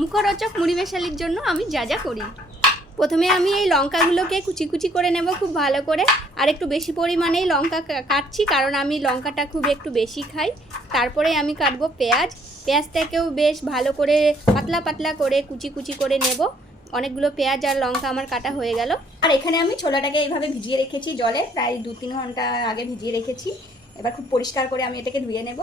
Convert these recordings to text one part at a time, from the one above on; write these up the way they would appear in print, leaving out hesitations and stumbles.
মুখরোচক মুড়ি মেশালির জন্য আমি যা যা করি। প্রথমে আমি এই লঙ্কাগুলোকে কুচি কুচি করে নেব খুব ভালো করে। আর একটু বেশি পরিমাণেই লঙ্কা কাটছি, কারণ আমি লঙ্কাটা খুব একটু বেশি খাই। তারপরে আমি কাটবো পেঁয়াজ। পেঁয়াজটাকেও বেশ ভালো করে পাতলা পাতলা করে কুচি কুচি করে নেব। অনেকগুলো পেঁয়াজ আর লঙ্কা আমার কাটা হয়ে গেল। আর এখানে আমি ছোলাটাকে এইভাবে ভিজিয়ে রেখেছি জলে, প্রায় 2-3 ঘন্টা আগে ভিজিয়ে রেখেছি। এবার খুব পরিষ্কার করে আমি এটাকে ধুয়ে নেব।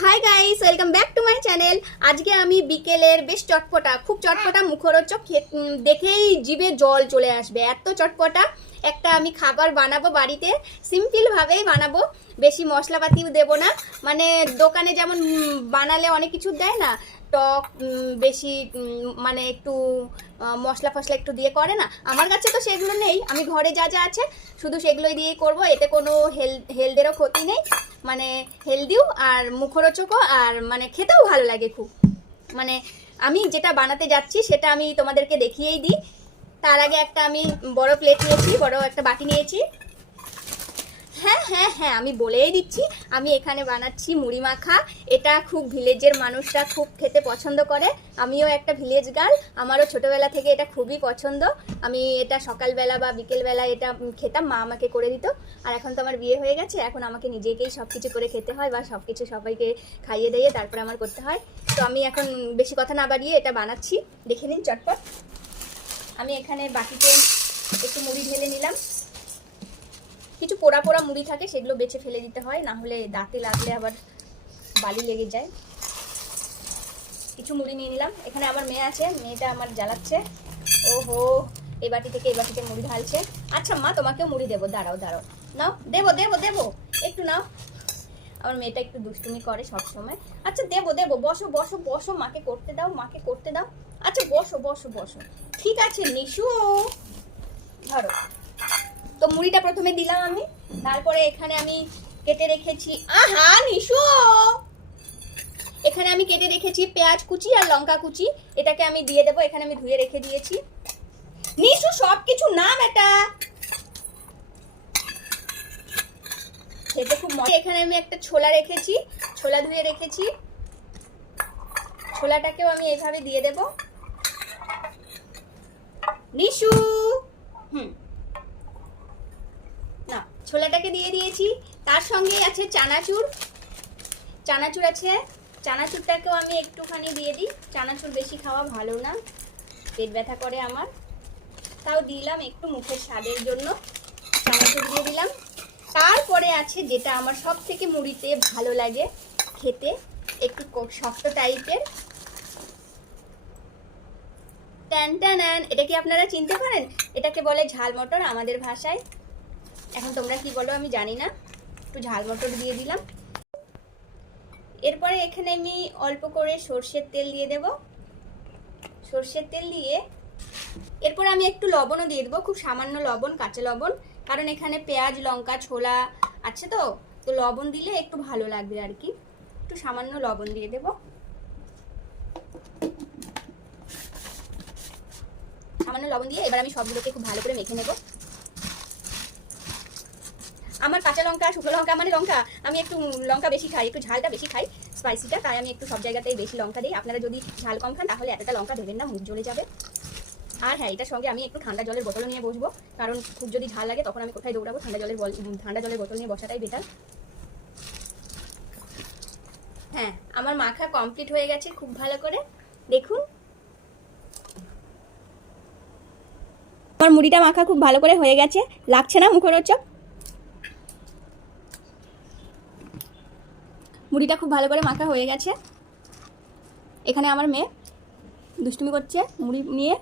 Hi guys, welcome back to my channel. আজকে আমি বিকেলের বেশ চটপটা, খুব চটপটা মুখরোচক, দেখেই জিভে জল চলে আসবে, এত চটপটা একটা আমি খাবার বানাবো বাড়িতে। সিম্পলভাবেই বানাবো, বেশি মশলাপাতিও দেবো না। মানে দোকানে যেমন বানালে অনেক কিছু দেয় না, টক বেশি, মানে একটু মশলা ফসলা একটু দিয়ে করে না, আমার কাছে তো সেগুলো নেই। আমি ঘরে যা যা আছে শুধু সেগুলোই দিয়েই করবো। এতে কোনো হেলথেরও ক্ষতি নেই, মানে হেলদিও আর মুখরোচকও, আর মানে খেতেও ভালো লাগে খুব। মানে আমি যেটা বানাতে যাচ্ছি সেটা আমি তোমাদেরকে দেখিয়েই দিই। তার আগে একটা আমি বড় প্লেট নিয়েছি, বড় একটা বাটি নিয়েছি। হ্যাঁ হ্যাঁ হ্যাঁ, আমি বলেই দিচ্ছি, আমি এখানে বানাচ্ছি মুড়ি মাখা। এটা খুব ভিলেজের মানুষরা খুব খেতে পছন্দ করে। আমিও একটা ভিলেজ গার্ল, আমারও ছোটোবেলা থেকে এটা খুবই পছন্দ। আমি এটা সকালবেলা বা বিকেলবেলা এটা খেতাম, মা আমাকে করে দিত। আর এখন তো আমার বিয়ে হয়ে গেছে, এখন আমাকে নিজেকেই সব কিছু করে খেতে হয়, বা সব কিছু সবাইকে খাইয়ে দিয়ে তারপরে আমার করতে হয়। তো আমি এখন বেশি কথা না বাড়িয়ে এটা বানাচ্ছি, দেখে নিন চটপট। আমি এখানে বাটিতে একটু মুড়ি ঢেলে নিলাম। কিছু পোড়া পোড়া মুড়ি থাকে, সেগুলো বেছে ফেলে দিতে হয়, না হলে দাঁতে লাগলে আবার বালি লেগে যায়। কিছু মুড়ি নিয়ে নিলাম। এখানে আমার মেয়ে আছে, মেয়েটা আমার জ্বালাচ্ছে। ওহো, এই বাটি থেকে এই বাটিতে মুড়ি ঢালছে। আচ্ছা মা, তোমাকেও মুড়ি দেবো, দাঁড়াও দাঁড়াও, নাও, দেবো দেবো দেবো, একটু নাও। আমার মেয়েটা একটু দুষ্টুমি করে সব সময়। আচ্ছা দেবো দেবো, বসো বসো বসো, মাকে করতে দাও, মাকে করতে দাও। আচ্ছা বসো বসো বসো, ঠিক আছে নিশু, ধরো। তো মুড়িটা প্রথমে দিলাম আমি, তারপরে এখানে আমি কেটে রেখেছি, আহা নিশু, এখানে আমি কেটে রেখেছি পেঁয়াজ কুচি আর লঙ্কা কুচি, এটাকে আমি দিয়ে দেবো। এখানে আমি ধুয়ে রেখে দিয়েছি। নিশু সব কিছু না বেটা, খেতে খুব মজা। এখানে আমি একটা ছোলা রেখেছি, ছোলা ধুয়ে রেখেছি, ছোলাটাকেও আমি এইভাবে দিয়ে দেব। নিশু, না, ছোলাটাকে দিয়ে দিয়েছি। তার সঙ্গেই আছে চানাচুর, চানাচুর আছে, চানাচুরটাকেও আমি একটুখানি দিয়ে দিই। চানাচুর বেশি খাওয়া ভালো না, পেট ব্যথা করে আমার, তাও দিলাম একটু মুখের স্বাদের জন্য, চানাচুর দিয়ে দিলাম। তারপরে আছে যেটা আমার সব থেকে মুড়িতে ভালো লাগে খেতে, একটু শক্ত টাইপের, ট্যান ট্যান। এটা কি আপনারা চিনতে পারেন? এটাকে বলে ঝাল মটর আমাদের ভাষায়। এখন তোমরা কি বলো আমি জানি না। একটু ঝাল মটর দিয়ে দিলাম। এরপরে এখানে আমি অল্প করে সর্ষের তেল দিয়ে দেব। সর্ষের তেল দিয়ে এরপরে আমি একটু লবণও দিয়ে দেবো, খুব সামান্য লবণ, কাঁচা লবণ, কারণ এখানে পেঁয়াজ লঙ্কা ছোলা আছে, তো তো লবণ দিলে একটু ভালো লাগবে আর কি। একটু সামান্য লবণ দিয়ে দেব, সামান্য লবণ দিয়ে এবার আমি সবগুলোকে খুব ভালো করে মেখে নেব। আমার কাঁচা লঙ্কা শুকনো লঙ্কা, মানে লঙ্কা আমি একটু লঙ্কা বেশি খাই, একটু ঝালটা বেশি খাই, স্পাইসিটা, তাই আমি একটু সব জায়গাতেই বেশি লঙ্কা দিই। আপনারা যদি ঝাল কম খান তাহলে এতটা লঙ্কা দেবেন না, মুখ জ্বলে যাবে। আর হ্যাঁ, এটার সঙ্গে আমি একটু ঠান্ডা জলের বোতল নিয়ে বসবো, কারণ খুব যদি ঝাল লাগে তখন আমি কোথায় দৌড়াবো, ঠান্ডা জলের বোতল নিয়ে বসাটাই বেটার। হ্যাঁ, আমার মাখা কমপ্লিট হয়ে গেছে খুব ভালো করে, দেখুন। আমার মুড়িটা মাখা খুব ভালো করে হয়ে গেছে, লাগছে না মুখরোচক? মুড়িটা খুব ভালো করে মাখা হয়ে গেছে। এখানে আমার মেয়ে দুষ্টুমি করছে মুড়ি নিয়ে।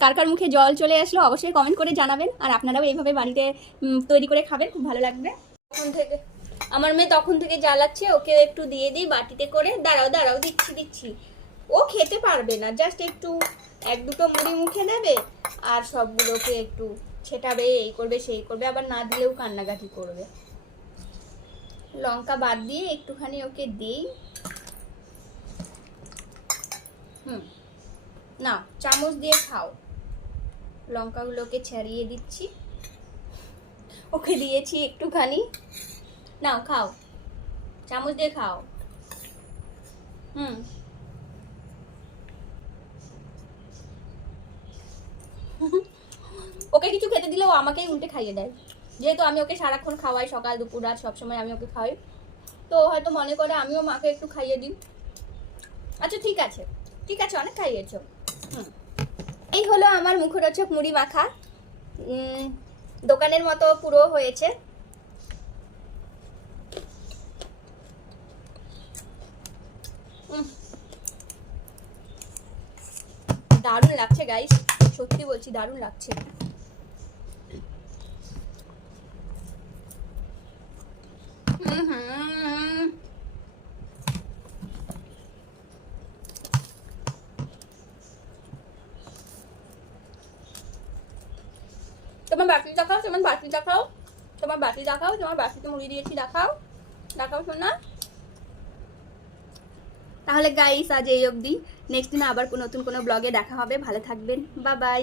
কার কার মুখে জল চলে আসলো অবশ্যই কমেন্ট করে জানাবেন, আর আপনারাও এইভাবে বাড়িতে তৈরি করে খাবেন, খুব ভালো লাগবে। আমার মেয়ে তখন থেকে জ্বালাচ্ছে, ওকে একটু দিয়ে দিই বাটিতে করে। দাঁড়াও দাঁড়াও, দিচ্ছি দিচ্ছি। ও খেতে পারবে না, জাস্ট একটু এক দুটো মুড়ি মুখে নেবে আর সবগুলোকে একটু ছেটাবে, এই করবে সেই করবে, আবার না দিলেও কান্নাকাটি করবে। লঙ্কা বাদ দিয়ে একটুখানি ওকে দিই। না, চামচ দিয়ে খাও। লঙ্কাগুলোকে ছাড়িয়ে দিচ্ছি, ওকে দিয়েছি একটুখানি, নাও খাও, চামচ দিয়ে খাও। হুম, ওকে কিছু খেতে দিলে ও আমাকেই উল্টে খাইয়ে দেয়, যেহেতু আমি ওকে সারাক্ষণ খাওয়াই, সকাল দুপুর রাত সবসময় আমি ওকে খাওয়াই, তো হয়তো মনে করে আমিও মাকে একটু খাইয়ে দিই। আচ্ছা ঠিক আছে, ঠিক আছে, অনেক খাইয়েছো। হুম, এই হলো আমার মুখরোচক মুড়ি মাখা। দোকানের মতো পুরো হয়েছে। দারুণ লাগছে গাইস, সত্যি বলছি দারুণ লাগছে। তোমার বাটি দেখাও, তোমার বাটি দেখাও, তোমার বাটি দেখাও, তোমার বাটিতে মুড়ি দিয়েছি দেখাও, দেখাও শোনা। তাহলে গাইস আজ এই অবধি, নেক্সট দিন আবার নতুন কোনো ব্লগে দেখা হবে, ভালো থাকবেন, বাই বাই।